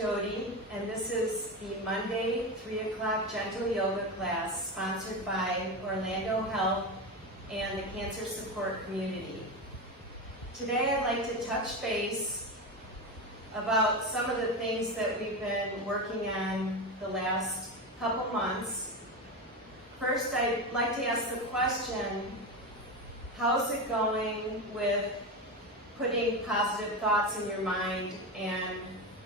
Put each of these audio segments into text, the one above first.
Jody, and this is the Monday 3 o'clock Gentle Yoga class sponsored by Orlando Health and the Cancer Support Community. Today I'd like to touch base about some of the things that we've been working on the last couple months. First, I'd like to ask the question, how's it going with putting positive thoughts in your mind and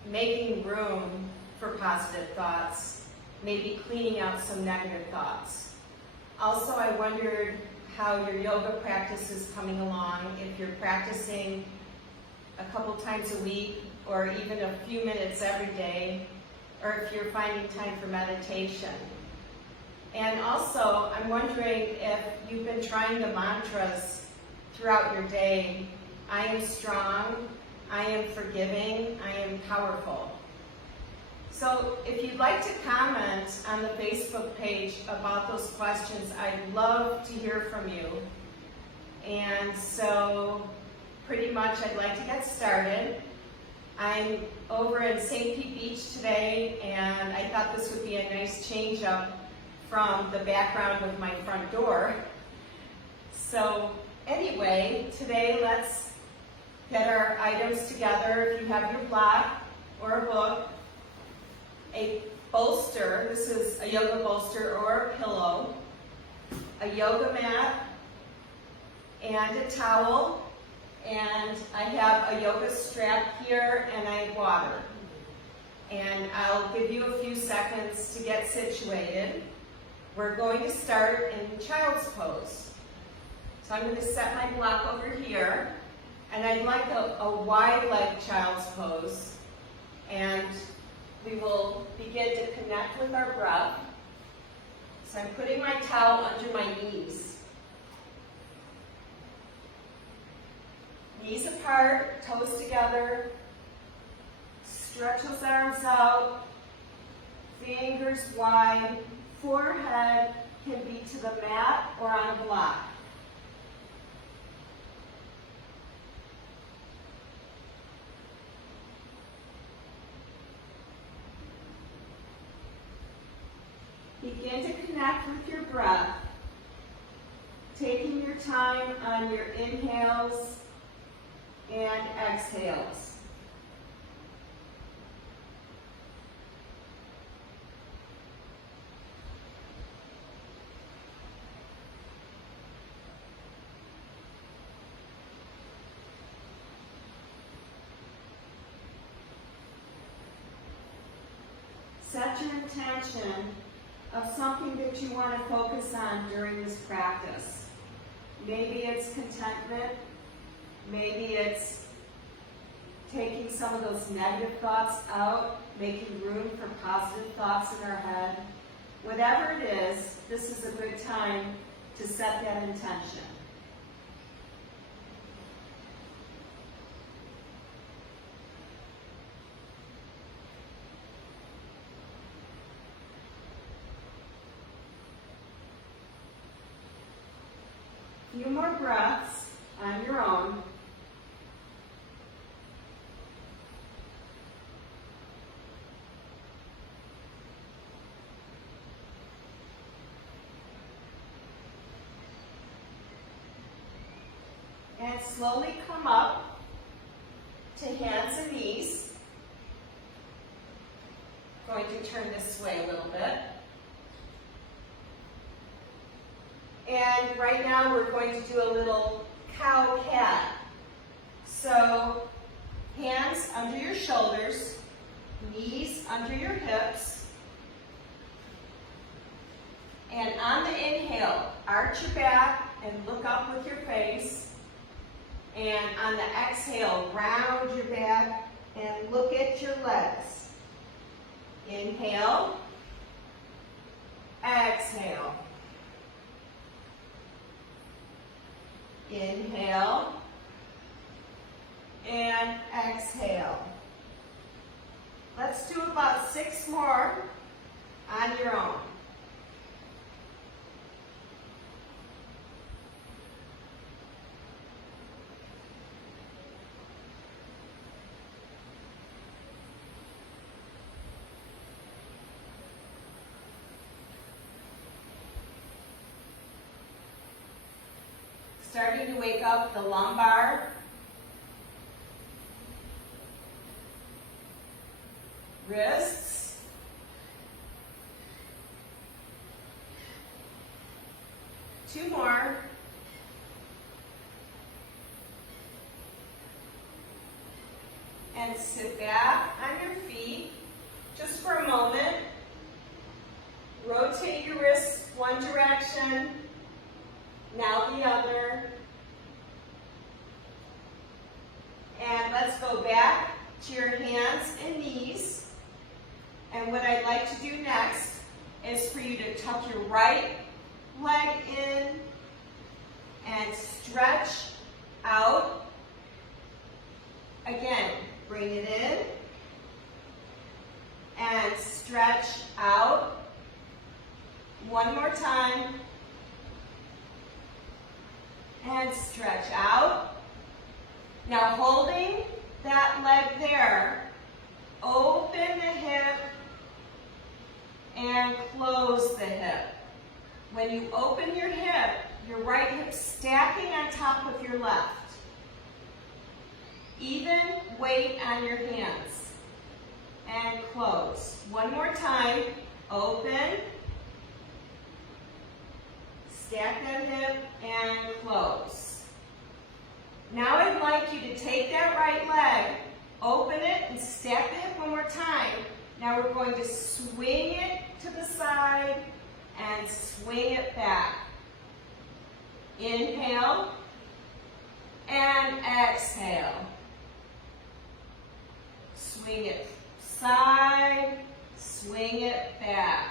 making room for positive thoughts, maybe cleaning out some negative thoughts? Also, I wondered how your yoga practice is coming along, if you're practicing a couple times a week or even a few minutes every day, or if you're finding time for meditation. And also, I'm wondering if you've been trying the mantras throughout your day. I am strong, I am forgiving, I am powerful. So if you'd like to comment on the Facebook page about those questions, I'd love to hear from you. And so pretty much I'd like to get started. I'm over in St. Pete Beach today, and I thought this would be a nice change up from the background of my front door. So anyway, today let's get our items together. If you have your block or a book, a bolster, this is a yoga bolster or a pillow, a yoga mat, and a towel, and I have a yoga strap here, and I have water. And I'll give you a few seconds to get situated. We're going to start in child's pose. So I'm going to set my block over here, and I'd like a wide leg child's pose. And we will begin to connect with our breath. So I'm putting my towel under my knees. Knees apart, toes together. Stretch those arms out. Fingers wide. Forehead can be to the mat or on a block. Begin to connect with your breath, taking your time on your inhales and exhales. Set your intention of something that you want to focus on during this practice. Maybe it's contentment, maybe it's taking some of those negative thoughts out, making room for positive thoughts in our head. Whatever it is, this is a good time to set that intention. A few more breaths on your own. And slowly come up to hands and knees. Going to turn this way a little bit. And right now we're going to do a little cow-cat. So hands under your shoulders, knees under your hips. And on the inhale, arch your back and look up with your face. And on the exhale, round your back and look at your legs. Inhale, exhale. Inhale and exhale. Let's do about 6 more on your own. starting to wake up the lumbar, wrists, two more, and sit back on your feet just for a moment. Rotate your wrists one direction, now the other. And let's go back to your hands and knees. And what I'd like to do next is for you to tuck your right leg in and stretch out. Again, bring it in and stretch out. One more time. And stretch out. Now holding that leg there, open the hip and close the hip. When you open your hip, your right hip stacking on top of your left. Even weight on your hands. And close. One more time. Open. Stack that hip and close. Now I'd like you to take that right leg, open it, and stack the hip one more time. Now we're going to swing it to the side and swing it back. Inhale and exhale. Swing it side, swing it back.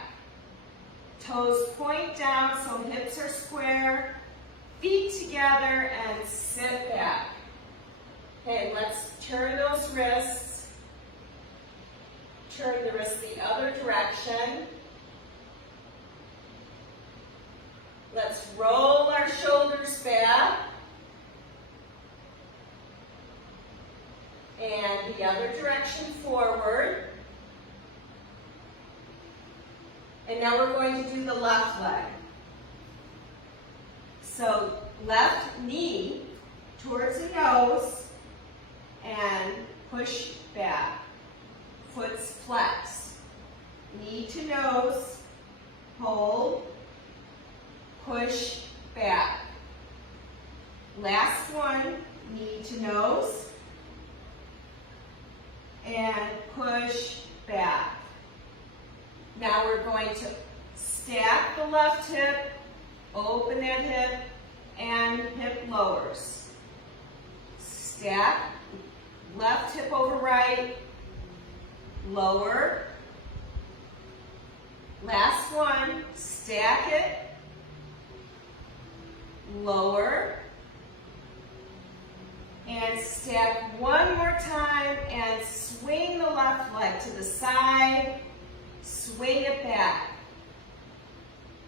Toes point down so hips are square. Feet together and sit back. Okay, let's turn those wrists. Turn the wrists the other direction. Let's roll our shoulders back. And the other direction forward. And now we're going to do the left leg. So left knee towards the nose and push back. Foot's flexed. Knee to nose, hold, push back. Last one, knee to nose and push back. Now we're going to stack the left hip, open that hip, and hip lowers. Stack, left hip over right, lower. Last one, stack it, lower, and stack one more time and swing the left leg to the side, swing it back.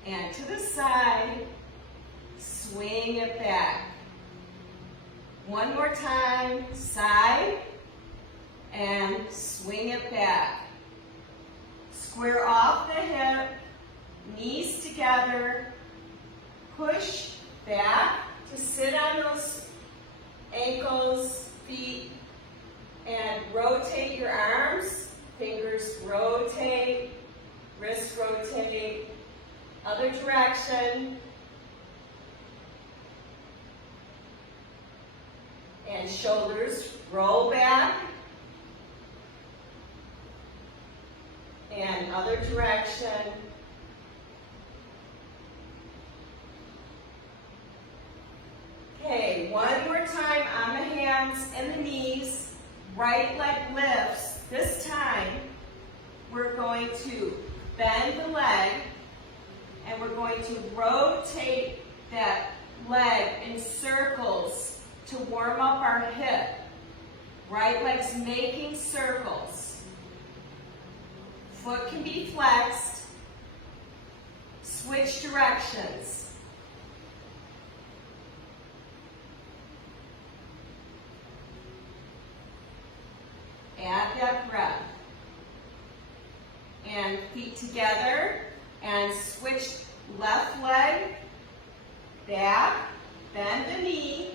And to the side, swing it back. One more time, side, and swing it back. Square off the hip, knees together, push back to sit on those ankles, feet, and rotate your arms. Fingers rotate, wrists rotate. Other direction. And shoulders roll back. And other direction. Okay, one more time on the hands and the knees. Right leg lifts. This time, we're going to bend the leg. And we're going to rotate that leg in circles to warm up our hip. Right leg's making circles. Foot can be flexed. Switch directions. Add that breath. And feet together. And switch left leg back bend the knee,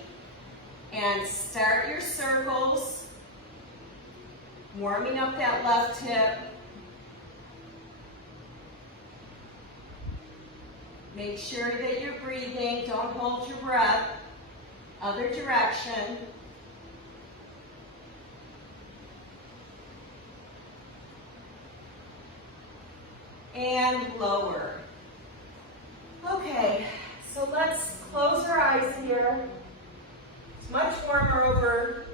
and start your circles, warming up that left hip. Make sure that you're breathing, don't hold your breath. Other direction. And lower. Okay, so let's close our eyes here. It's much warmer over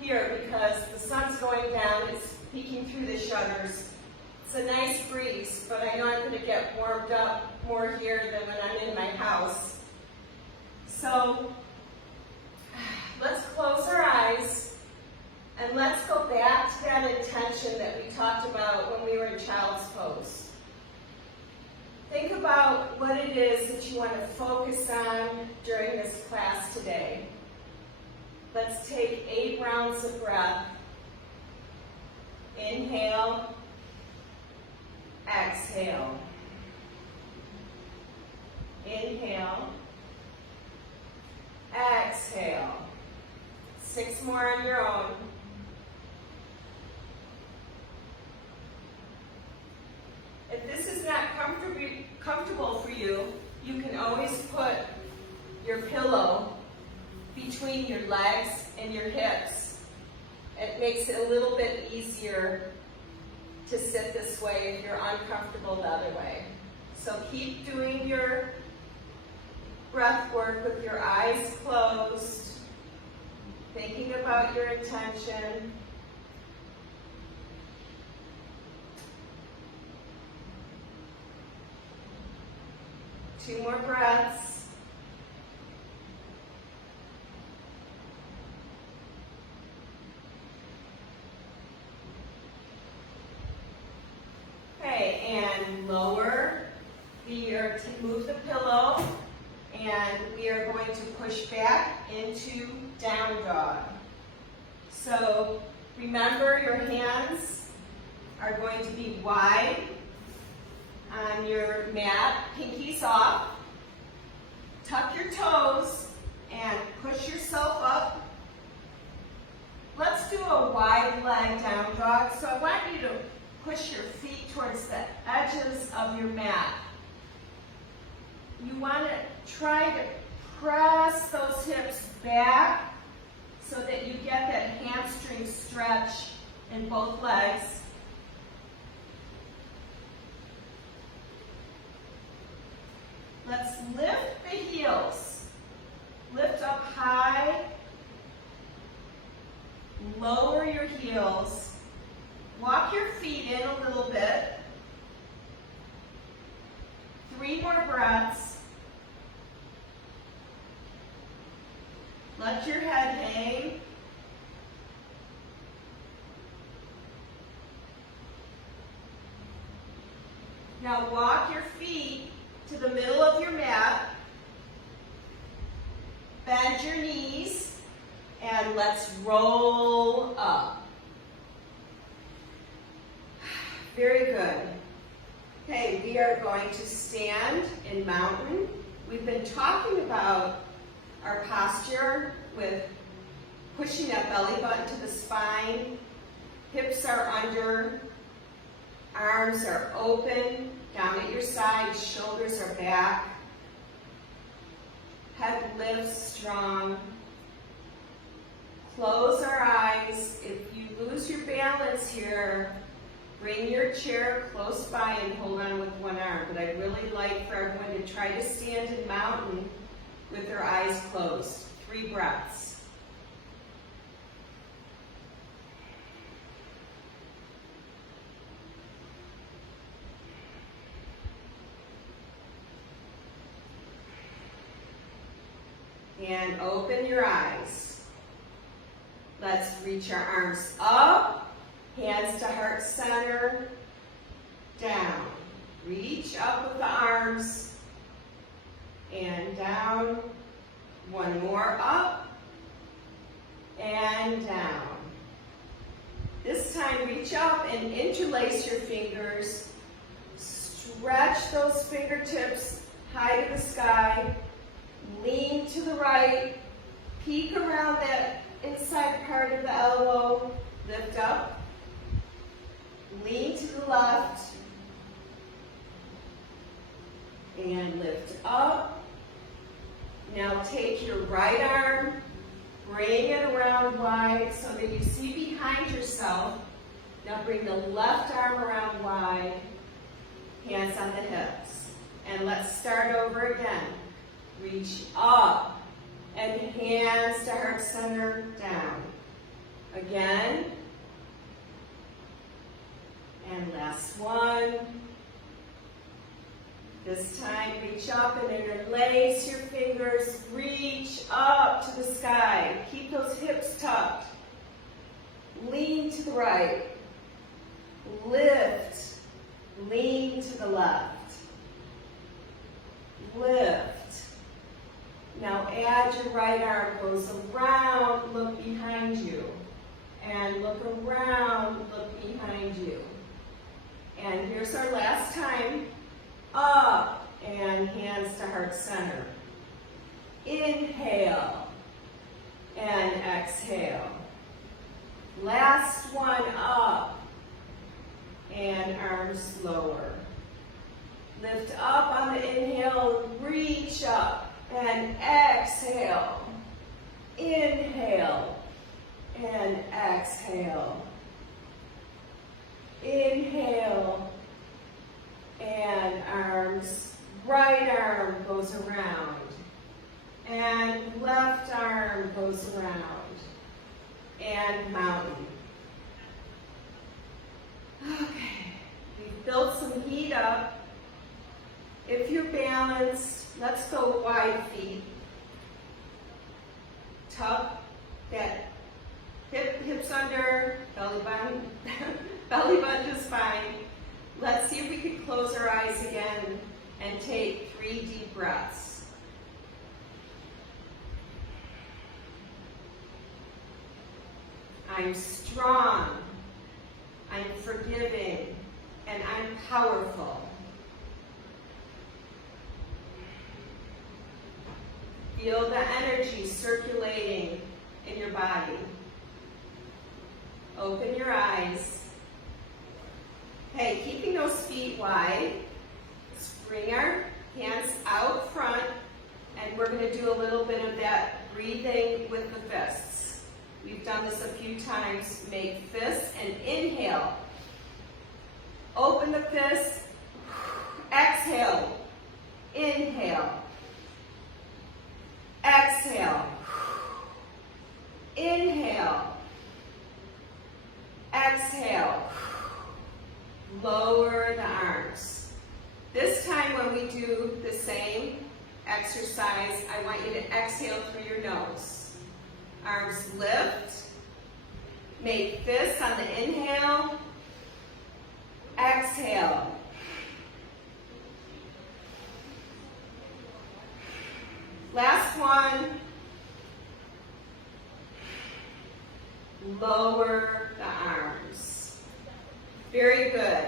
here because the sun's going down. It's peeking through the shutters. It's a nice breeze, but I know I'm going to get warmed up more here than when I'm in my house. So let's close our eyes and let's go back to that intention that we talked about when we were in child's pose. Think about what it is that you want to focus on during this class today. Let's take 8 rounds of breath. Inhale, exhale. Inhale, exhale. 6 more on your own. If this is not comfortable for you, you can always put your pillow between your legs and your hips. It makes it a little bit easier to sit this way if you're uncomfortable the other way. So keep doing your breath work with your eyes closed, thinking about your intention. Two more breaths. Okay, and lower. Move the pillow, and we are going to push back into down dog. So remember, your hands are going to be wide on your mat, pinkies off. Tuck your toes and push yourself up. Let's do a wide leg down dog. So I want you to push your feet towards the edges of your mat. You want to try to press those hips back so that you get that hamstring stretch in both legs. Let's lift the heels. Lift up high. Lower your heels. Walk your feet in a little bit. 3 more breaths. Let your head hang. Now walk your feet to the middle of your mat. Bend your knees and let's roll up. Very good. Okay, we are going to stand in mountain. We've been talking about our posture with pushing that belly button to the spine. Hips are under, arms are open, down at your sides, shoulders are back. Head lifts strong. Close our eyes. If you lose your balance here, bring your chair close by and hold on with one arm. But I'd really like for everyone to try to stand in mountain with their eyes closed. 3 breaths. And open your eyes. Let's reach our arms up, hands to heart center, down. Reach up with the arms, and down. 1 more up, and down. This time, reach up and interlace your fingers. Stretch those fingertips high to the sky. Lean to the right, peek around that inside part of the elbow, lift up, lean to the left, and lift up. Now take your right arm, bring it around wide so that you see behind yourself. Now bring the left arm around wide, hands on the hips. And let's start over again. Reach up and hands to heart center down. Again. And last one. This time, reach up and interlace your fingers. Reach up to the sky. Keep those hips tucked. Lean to the right. Lift. Lean to the left. Lift. Now as your right arm goes around, look behind you. And look around, look behind you. And here's our last time. Up and hands to heart center. Inhale and exhale. Last one, up and arms lower. Lift up on the inhale, reach up and exhale. Inhale and exhale. Inhale and arms, right arm goes around and left arm goes around and mountain. Okay, we've built some heat up. If you're balanced, let's go wide feet. Tuck that hips under, belly button to spine. Let's see if we can close our eyes again and take 3 deep breaths. I'm strong, I'm forgiving, and I'm powerful. Feel the energy circulating in your body. Open your eyes. Okay, keeping those feet wide, bring our hands out front, and we're going to do a little bit of that breathing with the fists. We've done this a few times. Make fists and inhale. Open the fists. Exhale. Inhale. Exhale. Inhale. Exhale. Lower the arms. This time when we do the same exercise, I want you to exhale through your nose. Arms lift. Make fists on the inhale. Exhale. Last one. Lower the arms. Very good.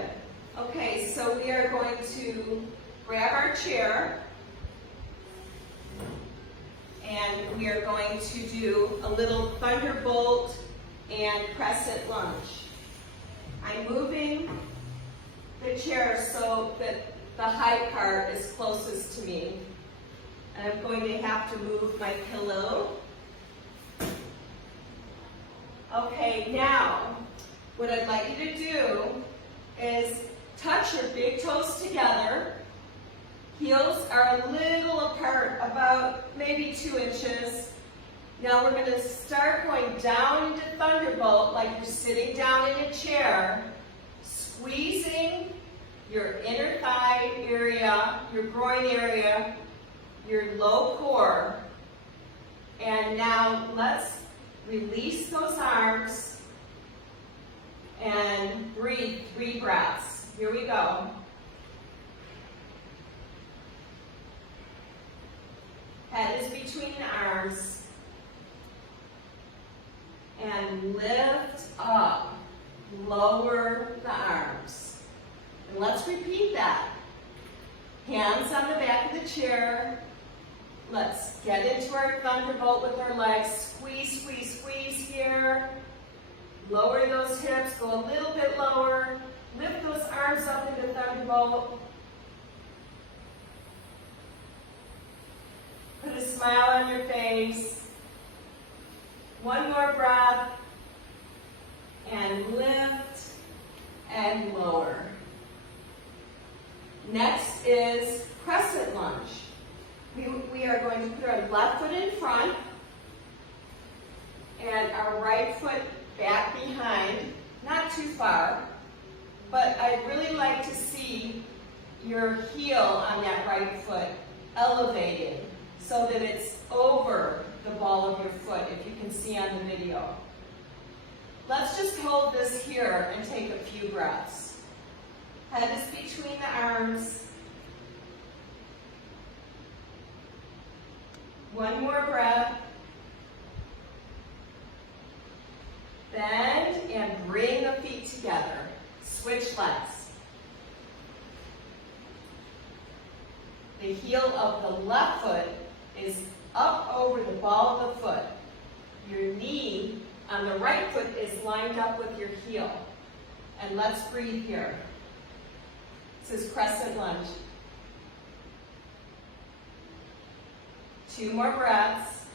Okay, so we are going to grab our chair and we are going to do a little thunderbolt and crescent lunge. I'm moving the chair so that the high part is closest to me. And I'm going to have to move my pillow. Okay, now, what I'd like you to do is touch your big toes together. Heels are a little apart, about maybe 2 inches. Now we're going to start going down into Thunderbolt like you're sitting down in a chair, squeezing your inner thigh area, your groin area, your low core. And now let's release those arms and breathe 3 breaths. Here we go. Head is between the arms. And lift up. Lower the arms. And let's repeat that. Hands on the back of the chair. Let's get into our thunderbolt with our legs. Squeeze, squeeze, squeeze here. Lower those hips, go a little bit lower. Lift those arms up into thunderbolt. Put a smile on your face. One more breath. And lift and lower. Next is crescent lunge. We are going to put our left foot in front and our right foot back behind, not too far, but I'd really like to see your heel on that right foot elevated so that it's over the ball of your foot, if you can see on the video. Let's just hold this here and take a few breaths. Head is between the arms. One more breath. Bend and bring the feet together. Switch legs. The heel of the left foot is up over the ball of the foot. Your knee on the right foot is lined up with your heel. And let's breathe here. This is crescent lunge. 2 more breaths.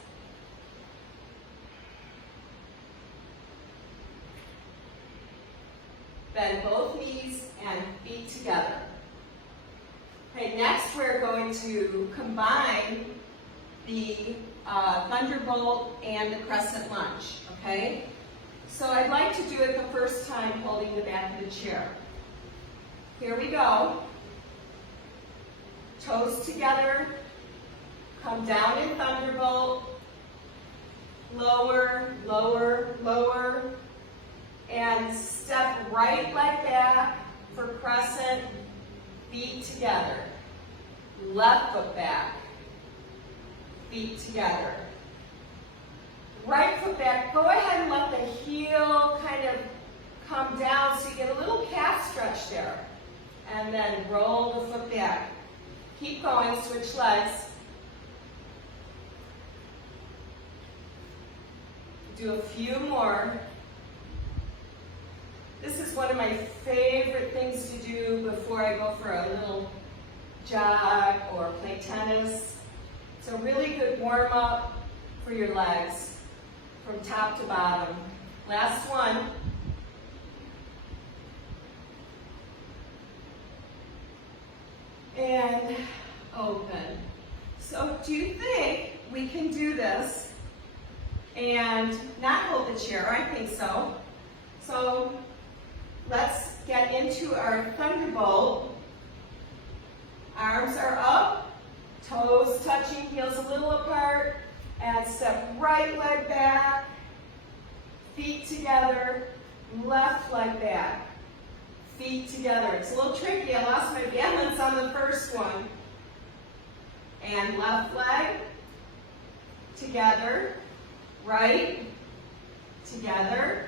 Bend both knees and feet together. Okay, next we're going to combine the thunderbolt and the crescent lunge, okay? So I'd like to do it the first time holding the back of the chair. Here we go. Toes together. Come down in thunderbolt. Lower, lower, lower. And step right leg back for crescent. Feet together. Left foot back. Feet together. Right foot back. Go ahead and let the heel kind of come down so you get a little calf stretch there. And then roll the foot back. Keep going, switch legs. Do a few more. This is one of my favorite things to do before I go for a little jog or play tennis. It's a really good warm-up for your legs from top to bottom. Last one. And open. So do you think we can do this and not hold the chair? I think so. So let's get into our thunderbolt. Arms are up, toes touching, heels a little apart, and step right leg back, feet together, left leg back. Feet together. It's a little tricky. I lost my balance on the first one. And left leg together, right, together,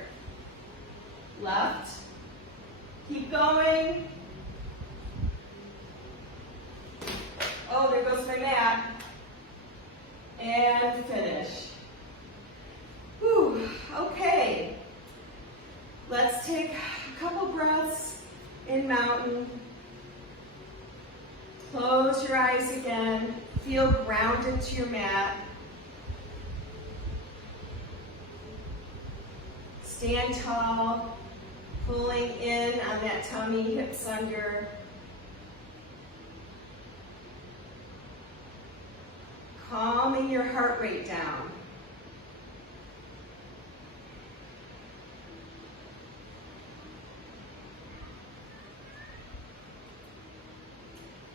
left. Keep going. Oh, there goes my mat. And finish. Whew, okay. Let's take a couple breaths in mountain. Close your eyes again. Feel grounded to your mat. Stand tall, pulling in on that tummy, hips under. Calming your heart rate down.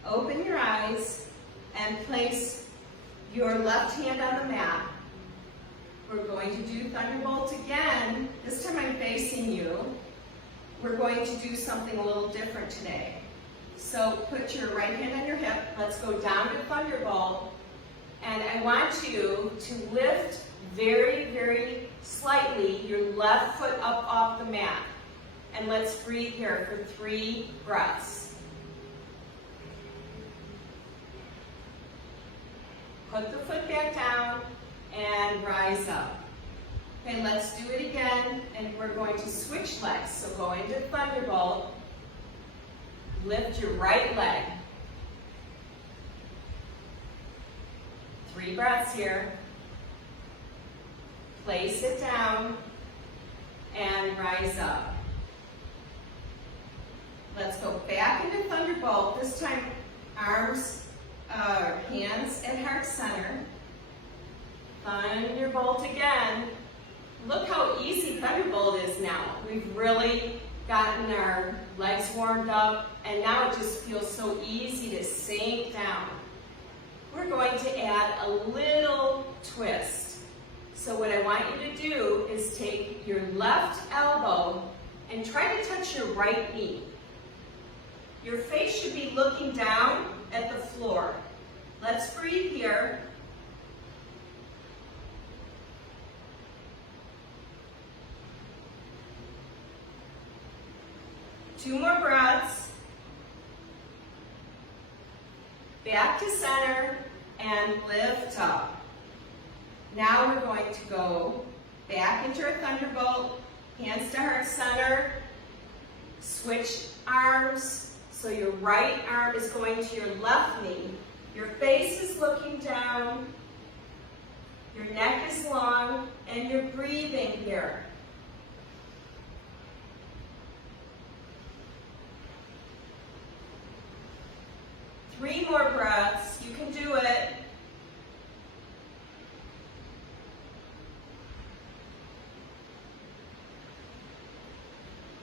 Open your eyes and place your left hand on the mat. We're going to do thunderbolt again. This time I'm facing you. We're going to do something a little different today. So put your right hand on your hip. Let's go down to thunderbolt. And I want you to lift very, very slightly your left foot up off the mat. And let's breathe here for 3 breaths. put the foot back down and rise up. Okay, let's do it again, and we're going to switch legs. So go into Thunderbolt, lift your right leg. 3 breaths here. Place it down and rise up. Let's go back into Thunderbolt. This time, arms, hands at heart center. Thunderbolt again. Look how easy Thunderbolt is now. We've really gotten our legs warmed up, and now it just feels so easy to sink down. We're going to add a little twist. So what I want you to do is take your left elbow and try to touch your right knee. Your face should be looking down at the floor. Let's breathe here. Two more breaths. Back to center and lift up. Now we're going to go back into our Thunderbolt, hands to heart center, switch arms, so your right arm is going to your left knee. Your face is looking down, your neck is long, and you're breathing here. Three more breaths, you can do it.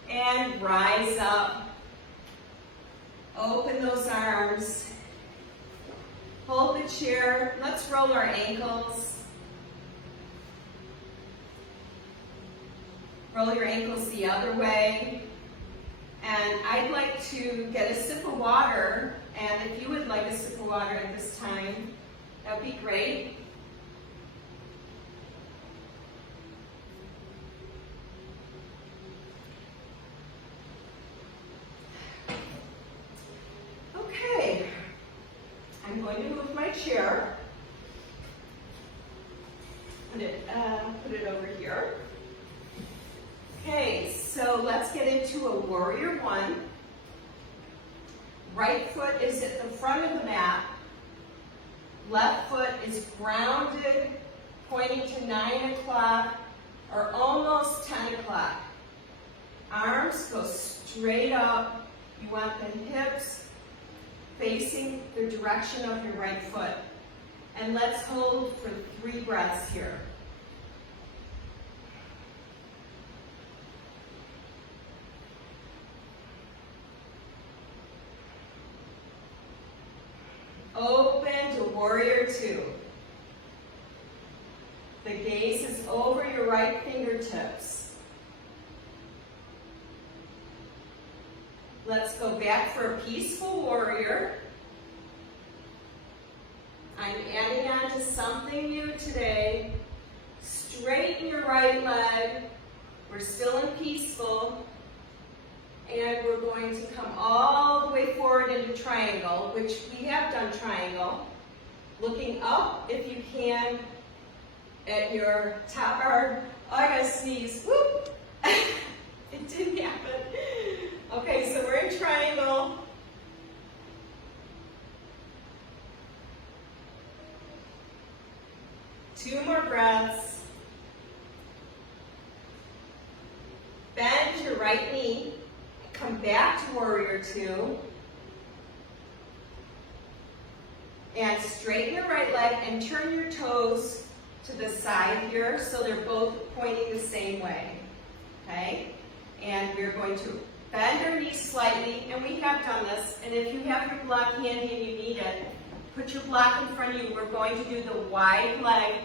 And rise up. Open those arms. Hold the chair. Let's roll our ankles. Roll your ankles the other way. And I'd like to get a sip of water. And if you would like a sip of water at this time, that would be great. Okay, I'm going to move my chair. Put it over here. Okay, so let's get into a warrior one. Right foot is at the front of the mat. Left foot is grounded, pointing to 9 o'clock or almost 10 o'clock. Arms go straight up. You want the hips facing the direction of your right foot. And let's hold for 3 breaths here. Open to warrior two. The gaze is over your right fingertips. Let's go back for a peaceful warrior. I'm adding on to something new today. Straighten your right leg. We're still in peaceful. And we're going to come all the way forward into triangle, which we have done triangle. Looking up, if you can, at your top arm. Oh, I gotta sneeze. Whoop! It didn't happen. Okay, so we're in triangle. Two more breaths. Bend your right knee. Come back to warrior two. And straighten your right leg and turn your toes to the side here so they're both pointing the same way. Okay? And we're going to bend our knees slightly, and we have done this. And if you have your block handy and you need it, put your block in front of you. We're going to do the wide leg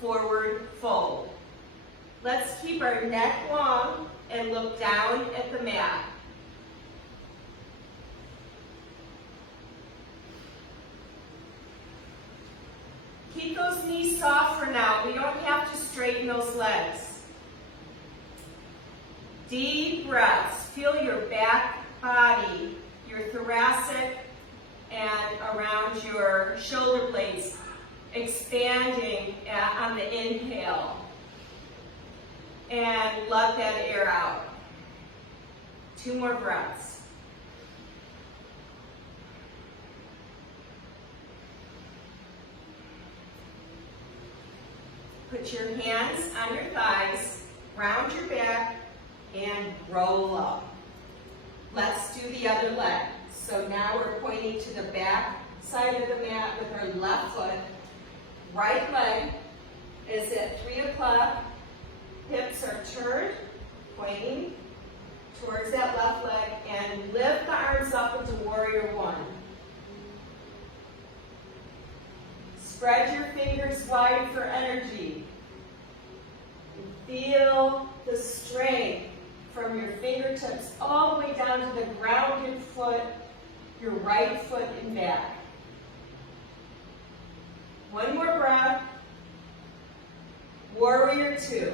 forward fold. Let's keep our neck long and look down at the mat. Keep those knees soft for now. We don't have to straighten those legs. Deep breaths. Feel your back body, your thoracic, and around your shoulder blades expanding on the inhale. And let that air out. 2 more breaths. Put your hands on your thighs, round your back, and roll up. Let's do the other leg. So now we're pointing to the back side of the mat with our left foot. Right leg is at 3 o'clock. Hips are turned, pointing towards that left leg, and lift the arms up into warrior 1. Spread your fingers wide for energy. Feel the strength from your fingertips all the way down to the grounded foot, your right foot and back. 1 more breath. Warrior 2.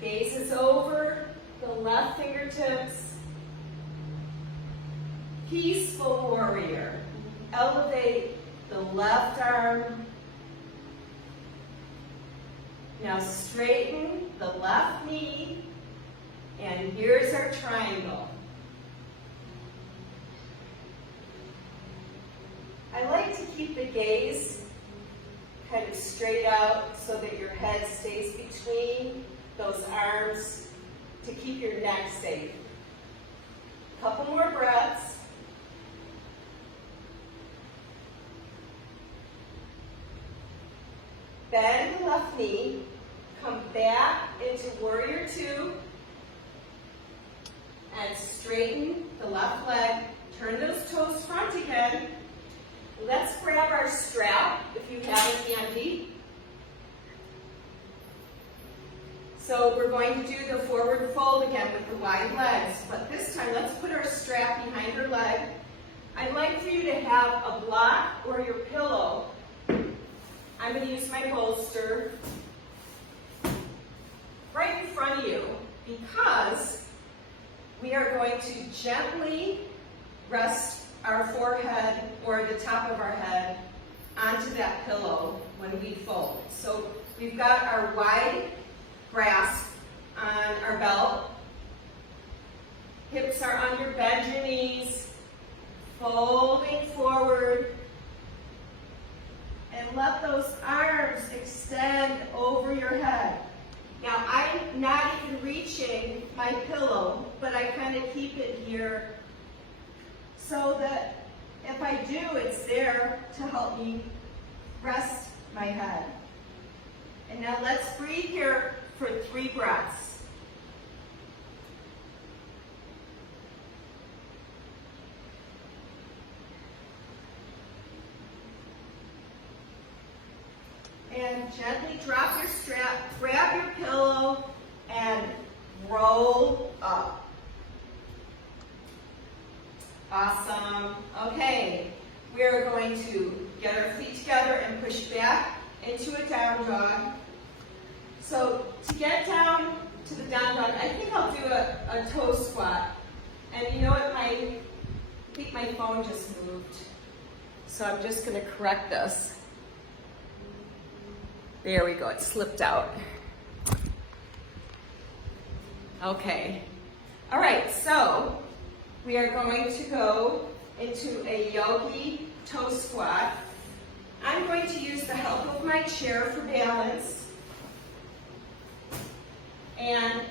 Gaze is over the left fingertips. Peaceful warrior. Elevate the left arm. Now straighten the left knee. And here's our triangle. I like to keep the gaze kind of straight out so that your head stays between those arms to keep your neck safe. Couple more breaths. Bend the left knee. Come back into warrior 2. And straighten the left leg. Turn those toes front again. Let's grab our strap if you have it handy. So we're going to do the forward fold again with the wide legs, but this time let's put our strap behind our leg. I'd like for you to have a block or your pillow. I'm going to use my bolster right in front of you because we are going to gently rest our forehead or the top of our head onto that pillow when we fold. So we've got our wide grasp on our belt. Hips are under, bend your knees, folding forward, and let those arms extend over your head. Now I'm not even reaching my pillow, but I kind of keep it here so that if I do, it's there to help me rest my head. And now let's breathe here for 3 breaths. And gently drop your strap, grab your pillow, and roll up. Awesome. Okay, we're going to get our feet together and push back into a down dog. So to get down to the down dog, I think I'll do a toe squat. And you know what, I think my phone just moved. So I'm just going to correct this. There we go, it slipped out. Okay. All right, so we are going to go into a yogi toe squat. I'm going to use the help of my chair for balance. And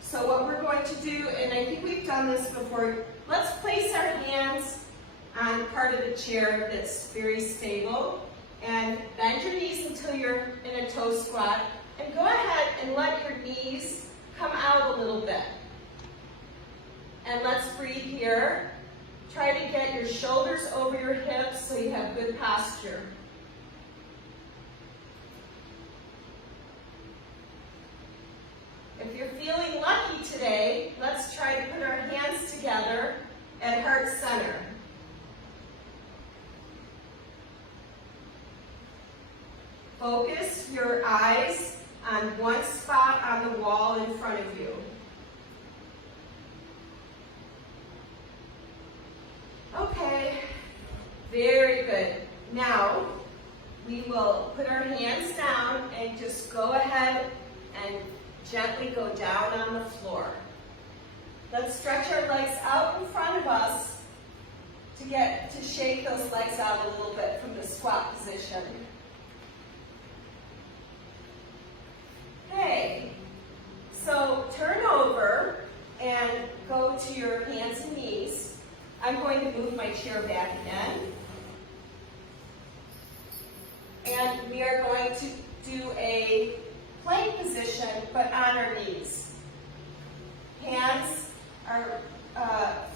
so what we're going to do, and I think we've done this before, let's place our hands on part of the chair that's very stable. And bend your knees until you're in a toe squat. And go ahead and let your knees come out a little bit. And let's breathe here. Try to get your shoulders over your hips so you have good posture. If you're feeling lucky today, let's try to put our hands together at heart center. Focus your eyes on one spot on the wall in front of you. Okay, Now, we will put our hands down and just go ahead and gently go down on the floor. Let's stretch our legs out in front of us to shake those legs out a little bit from the squat position. Okay, so turn over and go to your hands and knees. I'm going to move my chair back again. And we are going to do a plank position, but on our knees. Hands are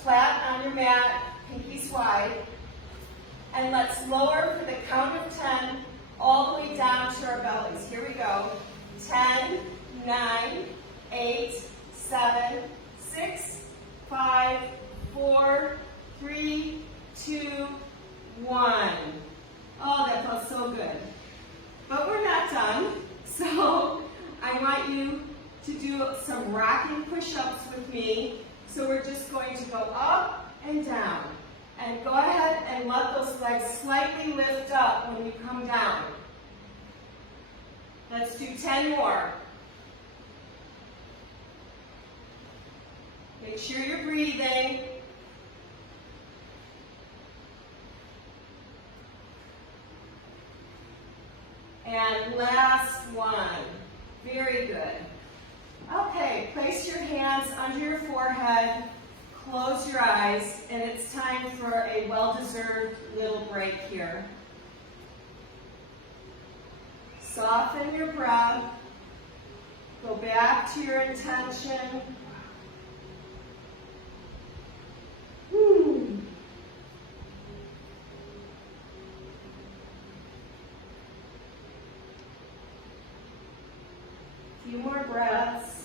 flat on your mat, pinkies wide. And let's lower for the count of 10 all the way down to our bellies. Here we go. 10, 9, 8, 7, 6, 5, 4, 3, 2, 1. Oh, that felt so good. But we're not done. So I want you to do some rocking push-ups with me. So we're just going to go up and down. And go ahead and let those legs slightly lift up when you come down. Let's do 10 more. Make sure you're breathing. And last one. Very good. Okay, place your hands under your forehead, close your eyes, and it's time for a well-deserved little break here. Soften your breath. Go back to your intention. Woo. A few more breaths.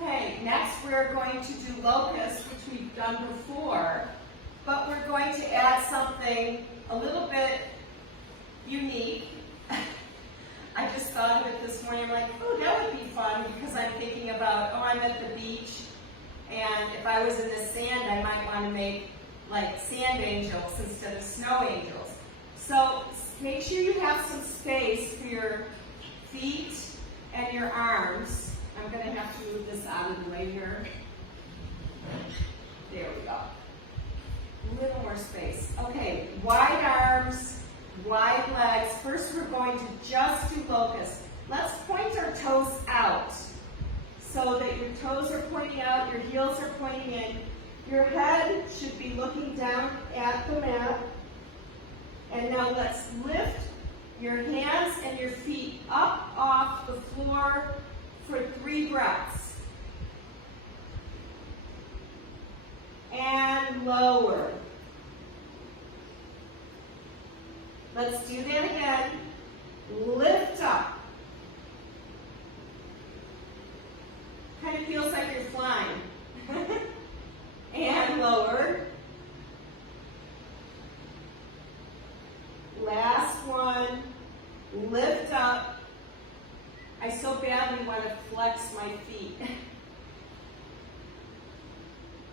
Okay, next we're going to do locust, which we've done before, but we're going to add something a little bit unique. I just thought of it this morning. I'm like, oh, that would be fun, because I'm thinking about, oh, I'm at the beach, and if I was in the sand, I might want to make like sand angels instead of snow angels. So make sure you have some space for your feet and your arms. I'm going to have to move this out of the way here. There we go. A little more space. Okay, wide arms, wide legs. First we're going to just do locust. Let's point our toes out so that your toes are pointing out, your heels are pointing in. Your head should be looking down at the mat. And now let's lift your hands and your feet up off the floor for 3 breaths. And lower. Let's do that again. Lift up. Kind of feels like you're flying. And lower. Last one. Lift up. I so badly want to flex my feet.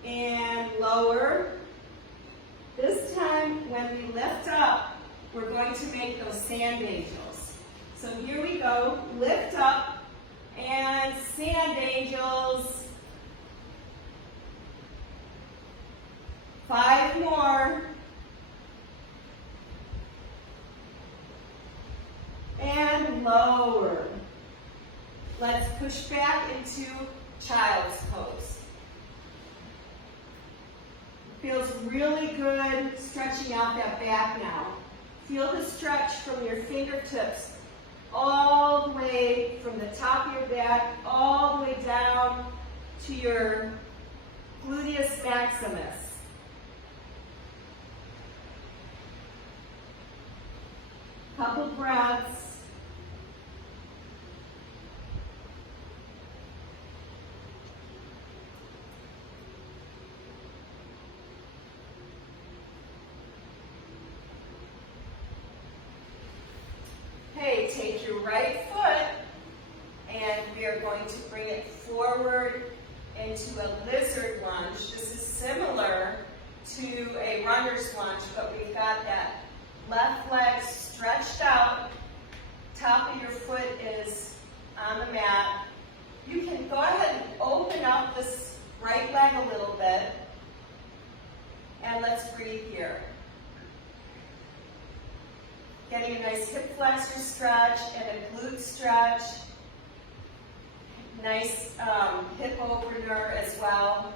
And lower. This time, when we lift up, we're going to make those sand angels. So here we go. Lift up and sand angels. 5 more. And lower. Let's push back into child's pose. Feels really good stretching out that back now. Feel the stretch from your fingertips all the way from the top of your back, all the way down to your gluteus maximus. Couple breaths. Okay, take your right foot and we are going to bring it forward into a lizard lunge. This is similar to a runner's lunge, but we've got that left leg stretched out. Top of your foot is on the mat. You can go ahead and open up this right leg a little bit. And let's breathe here. Getting a nice hip flexor stretch and a glute stretch. Nice hip opener as well.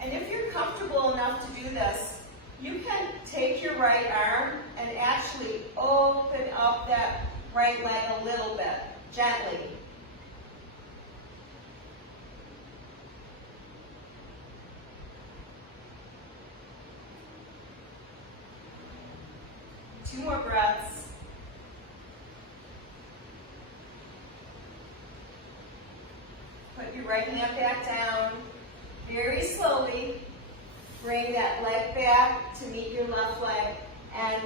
And if you're comfortable enough to do this, you can take your right arm and actually open up that right leg a little bit, gently. Two more breaths. Put your right knee back down. Very slowly, bring that leg back to meet your left leg and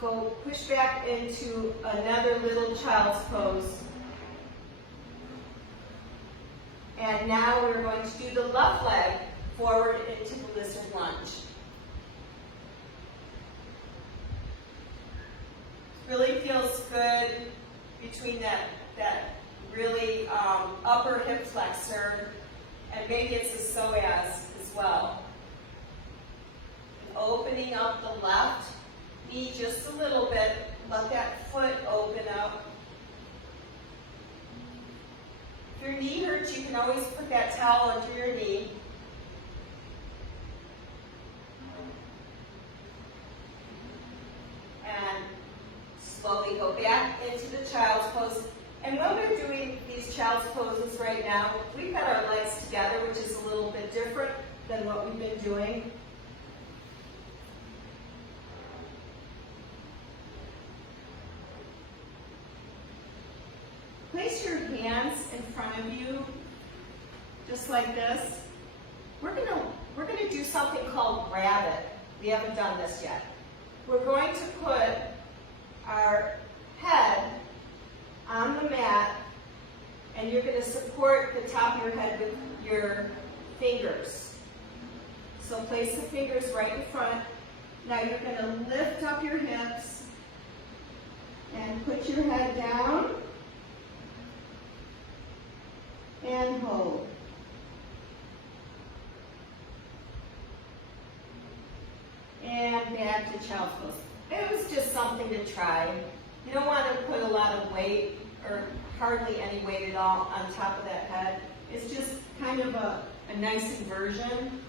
go push back into another little child's pose. And now we're going to do the left leg forward into the lizard lunge. Really feels good between that really upper hip flexor, and maybe it's the psoas as well. And opening up the left knee just a little bit. Let that foot open up. If your knee hurts, you can always put that towel under your knee. And slowly go back into the child's pose. And when we're doing these child's poses right now, we've got our legs together, which is a little bit different than what we've been doing. Place your hands in front of you, just like this. We're gonna do something called rabbit. We haven't done this yet. We're going to put our head on the mat, and you're going to support the top of your head with your fingers. So place the fingers right in front. Now you're going to lift up your hips and put your head down and hold. And back to child's pose. It was just something to try. You don't want to put a lot of weight or hardly any weight at all on top of that head. It's just kind of a nice inversion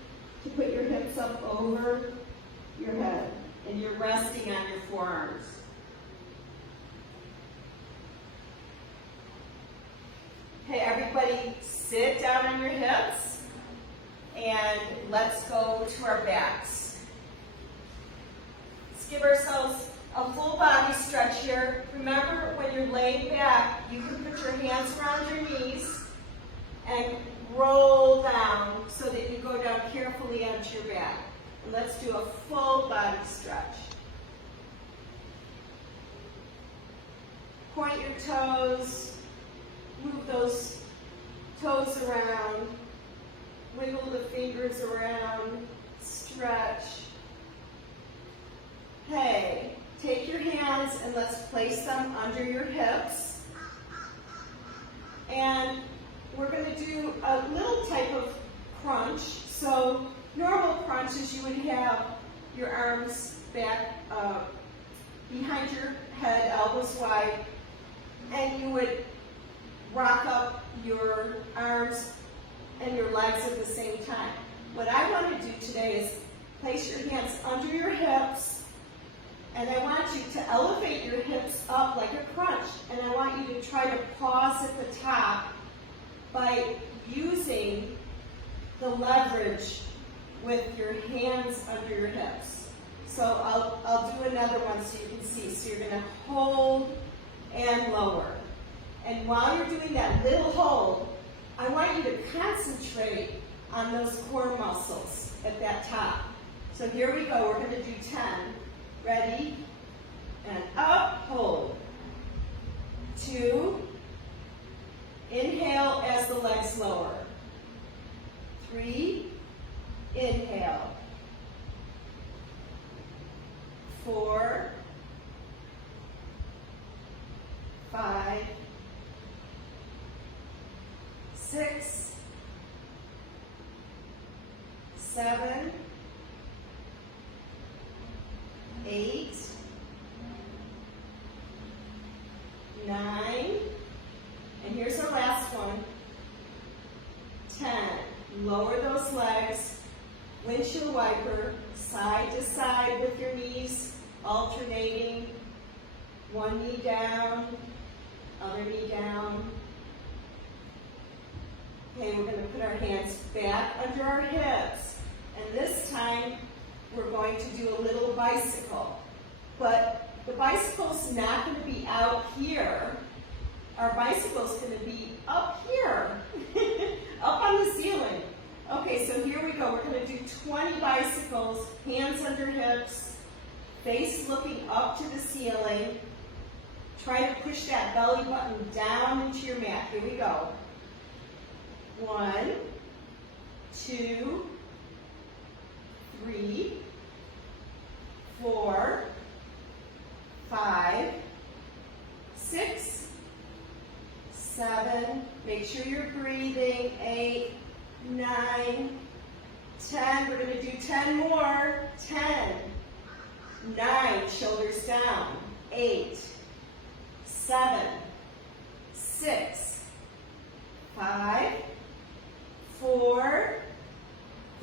to put your hips up over your head and you're resting on your forearms. Okay, everybody sit down on your hips and let's go to our backs. Let's give ourselves a full body stretch here. Remember, when you're laying back, you can put your hands around your knees and roll down so that you go down carefully onto your back. And let's do a full body stretch. Point your toes, move those toes around, wiggle the fingers around, stretch. Okay. Take your hands and let's place them under your hips. And we're going to do a little type of crunch. So normal crunch is you would have your arms back behind your head, elbows wide, and you would rock up your arms and your legs at the same time. What I want to do today is place your hands under your hips. And I want you to elevate your hips up like a crunch. And I want you to try to pause at the top by using the leverage with your hands under your hips. So I'll do another one so you can see. So you're going to hold and lower. And while you're doing that little hold, I want you to concentrate on those core muscles at that top. So here we go. We're going to do 10. Ready? and up, hold. 2, inhale as the legs lower. 3, inhale. 4, 5, 6, 7, 8, 9, and here's our last one, 10. Lower those legs, windshield wiper, side to side with your knees alternating. One knee down, other knee down. Okay, we're going to put our hands back under our hips, and this time we're going to do a little bicycle. But the bicycle's not going to be out here. Our bicycle's going to be up here, up on the ceiling. Okay, so here we go. We're going to do 20 bicycles, hands under hips, face looking up to the ceiling. Try to push that belly button down into your mat. Here we go. 1, 2, 3, 4, 5, 6, 7, make sure you're breathing, 8, 9, 10, we're going to do 10 more, 10, 9, shoulders down, 8, 7, 6, 5, 4,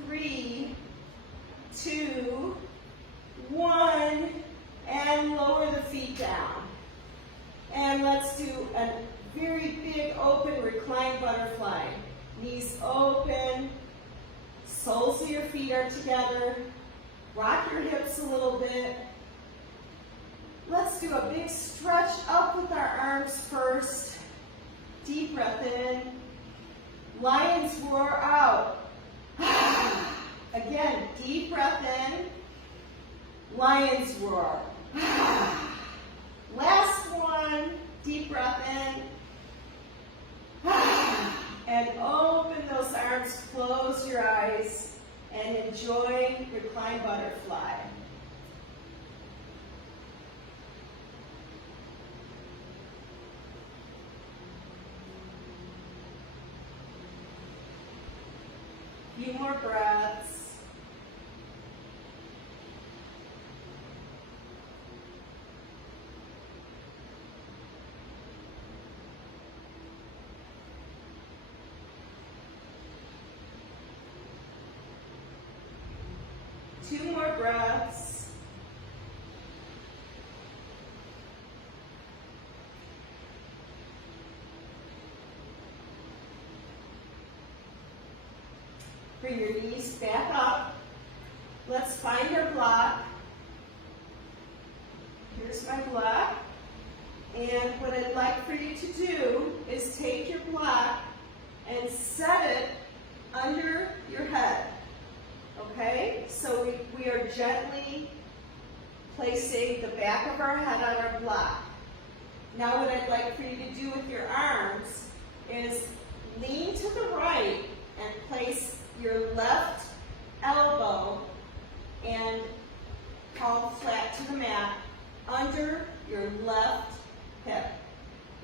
3, 2, 1, and lower the feet down. And let's do a very big open reclined butterfly. Knees open, soles of your feet are together. Rock your hips a little bit. Let's do a big stretch up with our arms first. Deep breath in. Lion's roar out. Again, deep breath in. Lion's roar. Last one. Deep breath in. And open those arms, close your eyes, and enjoy reclined butterfly. Few more breaths. Two more breaths. Bring your knees back up. Let's find our block. Here's my block. And what I'd like for you to do is take your block and set it under your head. Okay? So we are gently placing the back of our head on our block. Now what I'd like for you to do with your arms is lean to the right and place your left elbow and palm flat to the mat under your left hip.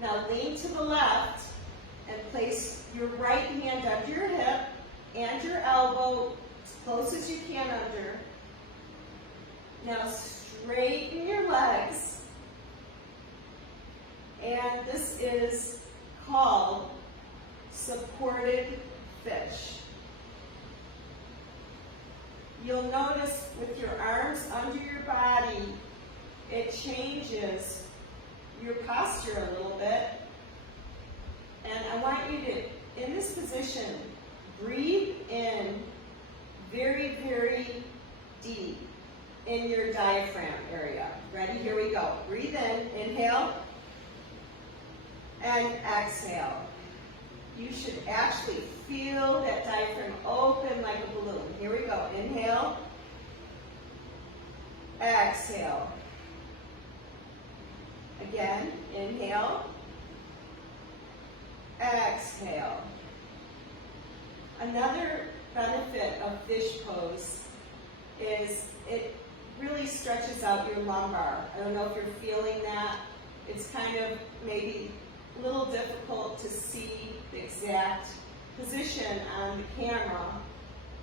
Now lean to the left and place your right hand under your hip and your elbow as close as you can under. Now straighten your legs. And this is called supported fish. You'll notice with your arms under your body, it changes your posture a little bit. And I want you to, in this position, breathe in very, very deep in your diaphragm area. Ready? Here we go. Breathe in, inhale, and exhale. You should actually feel that diaphragm open like a balloon. Here we go. Inhale. Exhale. Again, inhale, exhale. Another benefit of fish pose is it really stretches out your lumbar. I don't know if you're feeling that. It's kind of maybe a little difficult to see the exact position on the camera,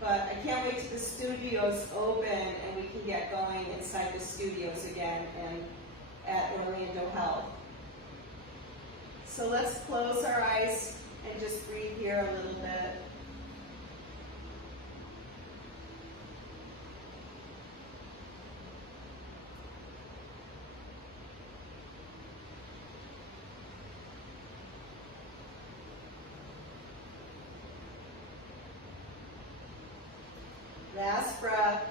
but I can't wait till the studios open and we can get going inside the studios again and at Orlando Health. So let's close our eyes and just breathe here a little bit. Last breath.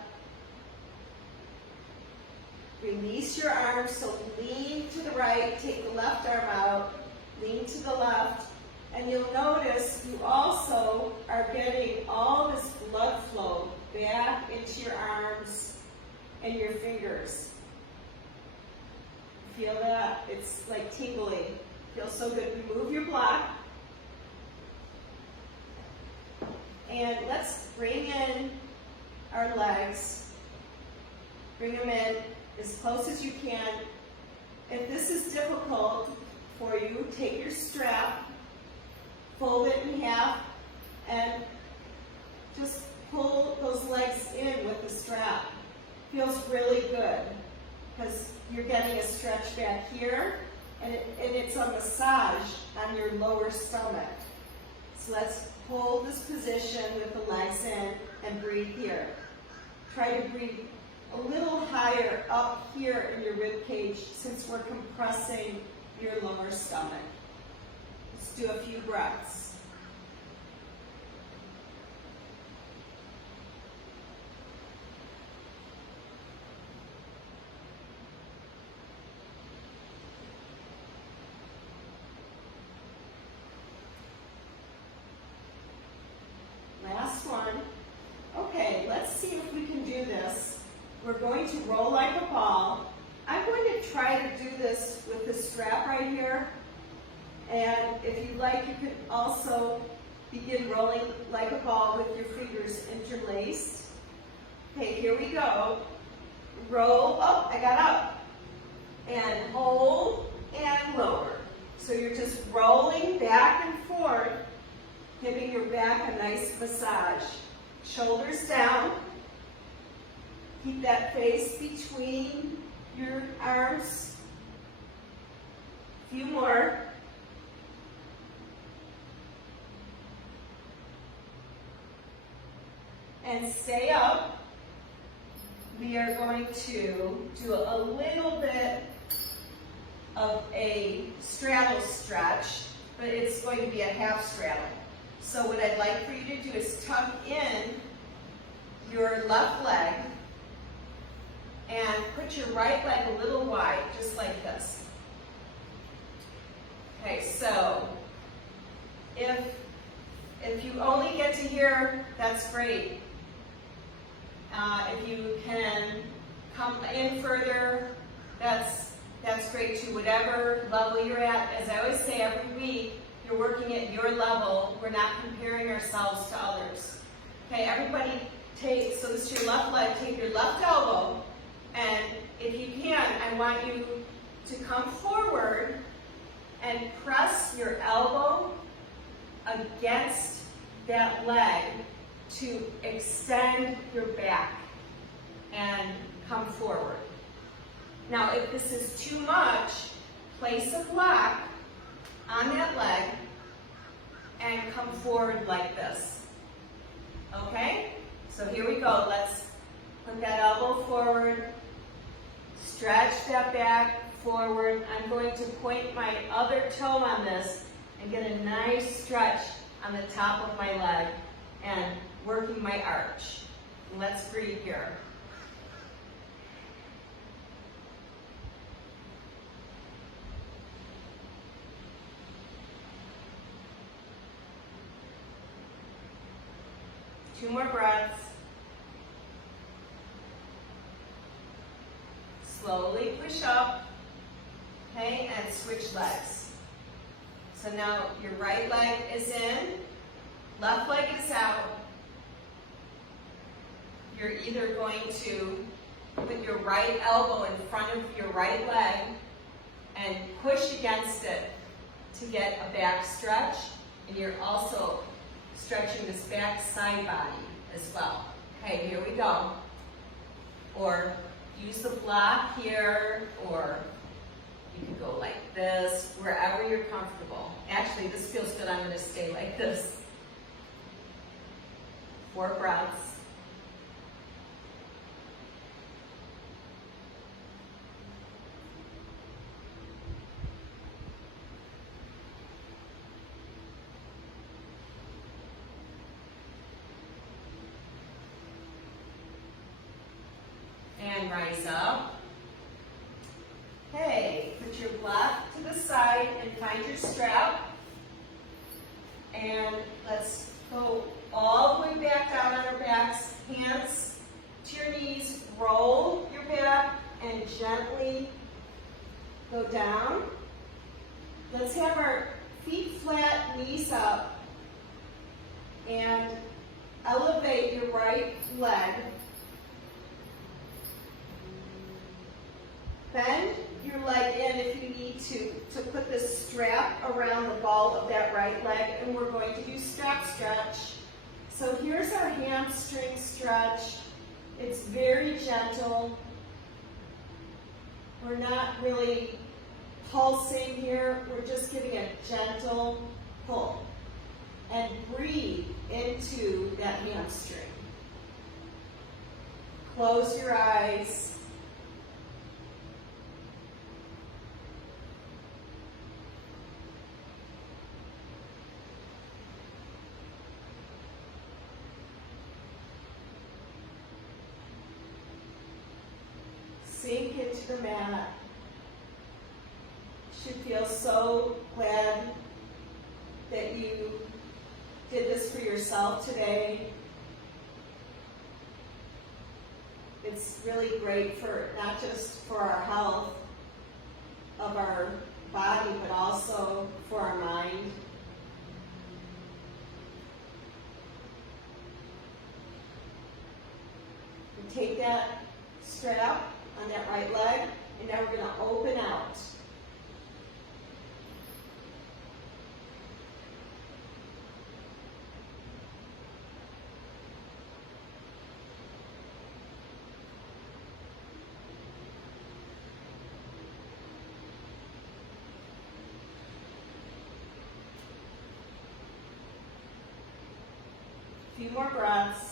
Release your arms, so lean to the right, take the left arm out, lean to the left, and you'll notice you also are getting all this blood flow back into your arms and your fingers. Feel that? It's like tingling. Feels so good. Remove your block. And let's bring in our legs. Bring them in as close as you can. If this is difficult for you, take your strap, fold it in half, and just pull those legs in with the strap. Feels really good because you're getting a stretch back here, and it's a massage on your lower stomach. So let's hold this position with the legs in and breathe here. Try to breathe a little higher up here in your rib cage since we're compressing your lower stomach. Let's do a few breaths. Last one. Okay, let's see if we can do this. We're going to roll like a ball. I'm going to try to do this with the strap right here. And if you like, you can also begin rolling like a ball with your fingers interlaced. Okay, here we go. Roll up, I got up. And hold and lower. So you're just rolling back and forth, giving your back a nice massage. Shoulders down. Keep that face between your arms. A few more. And stay up. We are going to do a little bit of a straddle stretch, but it's going to be a half straddle. So what I'd like for you to do is tuck in your left leg and put your right leg a little wide, just like this. Okay, so if you only get to here, that's great. If you can come in further, that's great too. Whatever level you're at, as I always say every week, you're working at your level. We're not comparing ourselves to others. Okay, everybody take, so this is your left leg, take your left elbow, and if you can, I want you to come forward and press your elbow against that leg to extend your back and come forward. Now, if this is too much, place a block on that leg and come forward like this. Okay? So here we go. Let's put that elbow forward, stretch that back forward. I'm going to point my other toe on this and get a nice stretch on the top of my leg and working my arch. And let's breathe here. Two more breaths. Slowly push up. Okay, and switch legs. So now your right leg is in, left leg is out. You're either going to put your right elbow in front of your right leg and push against it to get a back stretch, and you're also stretching this back side body as well. Okay, here we go. Or use the block here, or you can go like this, wherever you're comfortable. Actually, this feels good. I'm going to stay like this. 4 breaths. And rise up. Okay, put your block to the side and find your strap. And let's go all the way back down on our backs. Hands to your knees, roll your back and gently go down. Let's have our feet flat, knees up, and elevate your right leg. Bend your leg in if you need to put this strap around the ball of that right leg, and we're going to do strap stretch. So here's our hamstring stretch. It's very gentle. We're not really pulsing here. We're just giving a gentle pull. And breathe into that hamstring. Close your eyes. Sink into the mat. You should feel so glad that you did this for yourself today. It's really great for not just for our health of our body, but also for our mind. And take that strap on that right leg, and now we're going to open out. A few more breaths.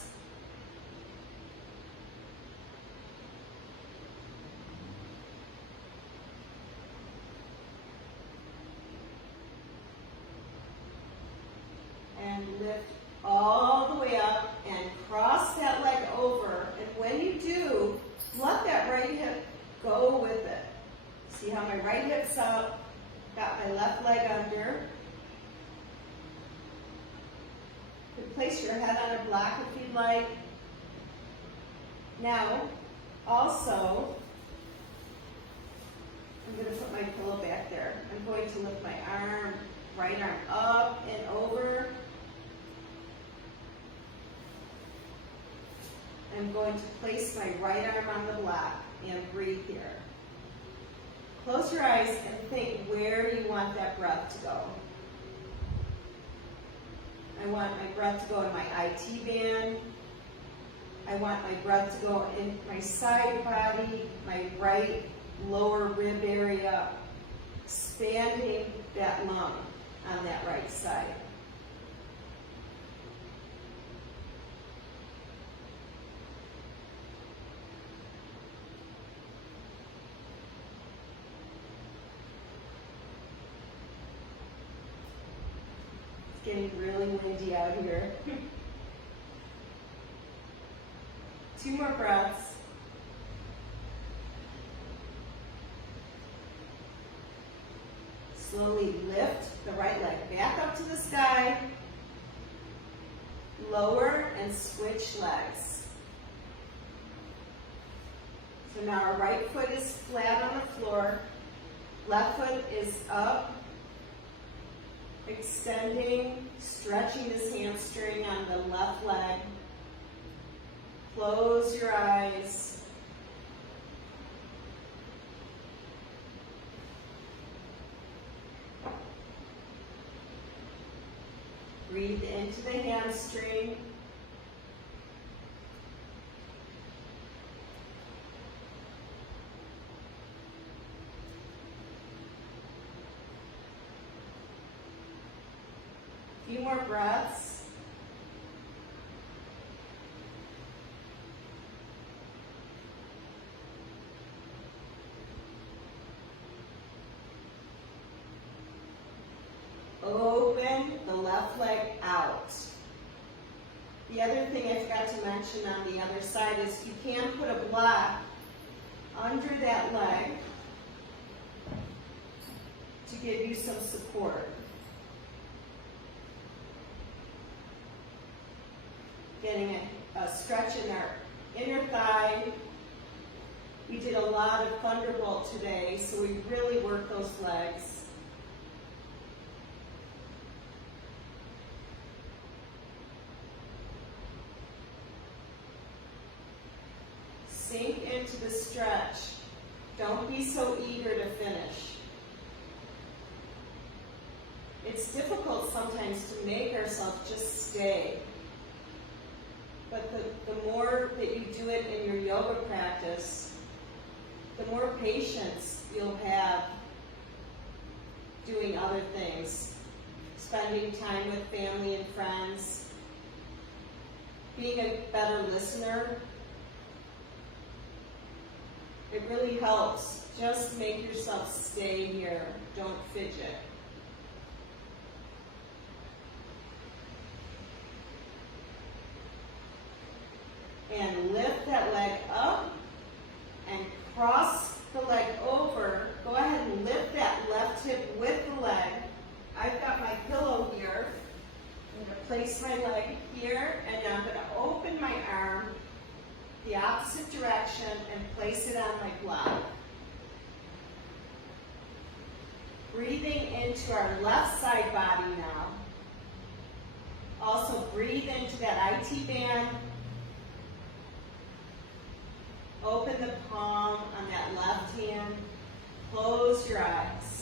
And lift all the way up and cross that leg over. And when you do, let that right hip go with it. See how my right hip's up, got my left leg under. You can place your head on a block if you'd like. Now, also, I'm going to put my pillow back there. I'm going to lift my arm, right arm up and over. I'm going to place my right arm on the block and breathe here. Close your eyes and think where you want that breath to go. I want my breath to go in my IT band. I want my breath to go in my side body, my right lower rib area, expanding that lung on that right side. It's getting really windy out here. 2 more breaths. Slowly lift the right leg back up to the sky. Lower and switch legs. So now our right foot is flat on the floor. Left foot is up, extending, stretching this hamstring on the left leg. Close your eyes. Breathe into the hamstring. A few more breaths. Open the left leg out. The other thing I forgot to mention on the other side is you can put a block under that leg to give you some support. Getting a stretch in our inner thigh. We did a lot of thunderbolt today, so we really worked those legs. Sink into the stretch. Don't be so eager to finish. It's difficult sometimes to make ourselves just stay. But the more that you do it in your yoga practice, the more patience you'll have doing other things, spending time with family and friends, being a better listener. It really helps. Just make yourself stay here. Don't fidget. And lift that leg up and cross the leg over. Go ahead and lift that left hip with the leg. I've got my pillow here. I'm going to place my leg here, and now I'm going to open my arm the opposite direction and place it on my block. Breathing into our left side body now. Also breathe into that IT band. Open the palm on that left hand. Close your eyes.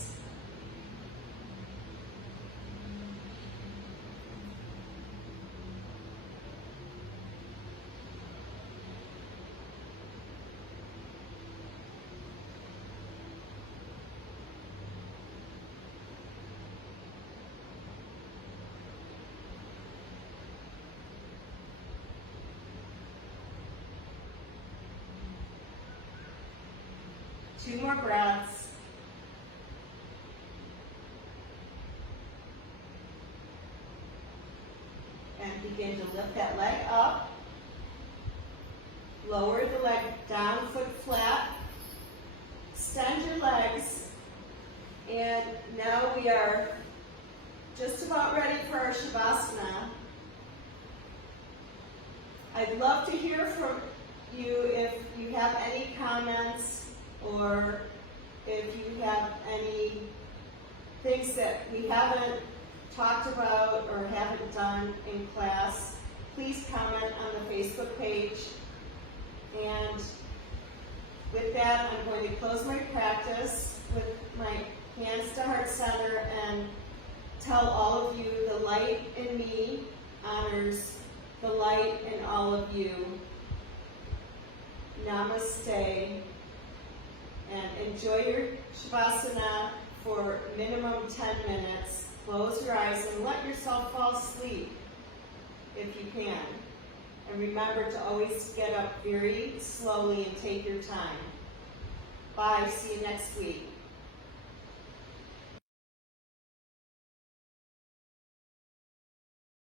Two more breaths. And begin to lift that leg up. Lower the leg down, foot flat. Extend your legs. And now we are just about ready for our Shavasana. I'd love to hear from you if you have any comments, or if you have any things that we haven't talked about or haven't done in class. Please comment on the Facebook page. And with that, I'm going to close my practice with my hands to heart center and tell all of you the light in me honors the light in all of you. Namaste. And enjoy your Shavasana for minimum 10 minutes. Close your eyes and let yourself fall asleep if you can. And remember to always get up very slowly and take your time. Bye. See you next week.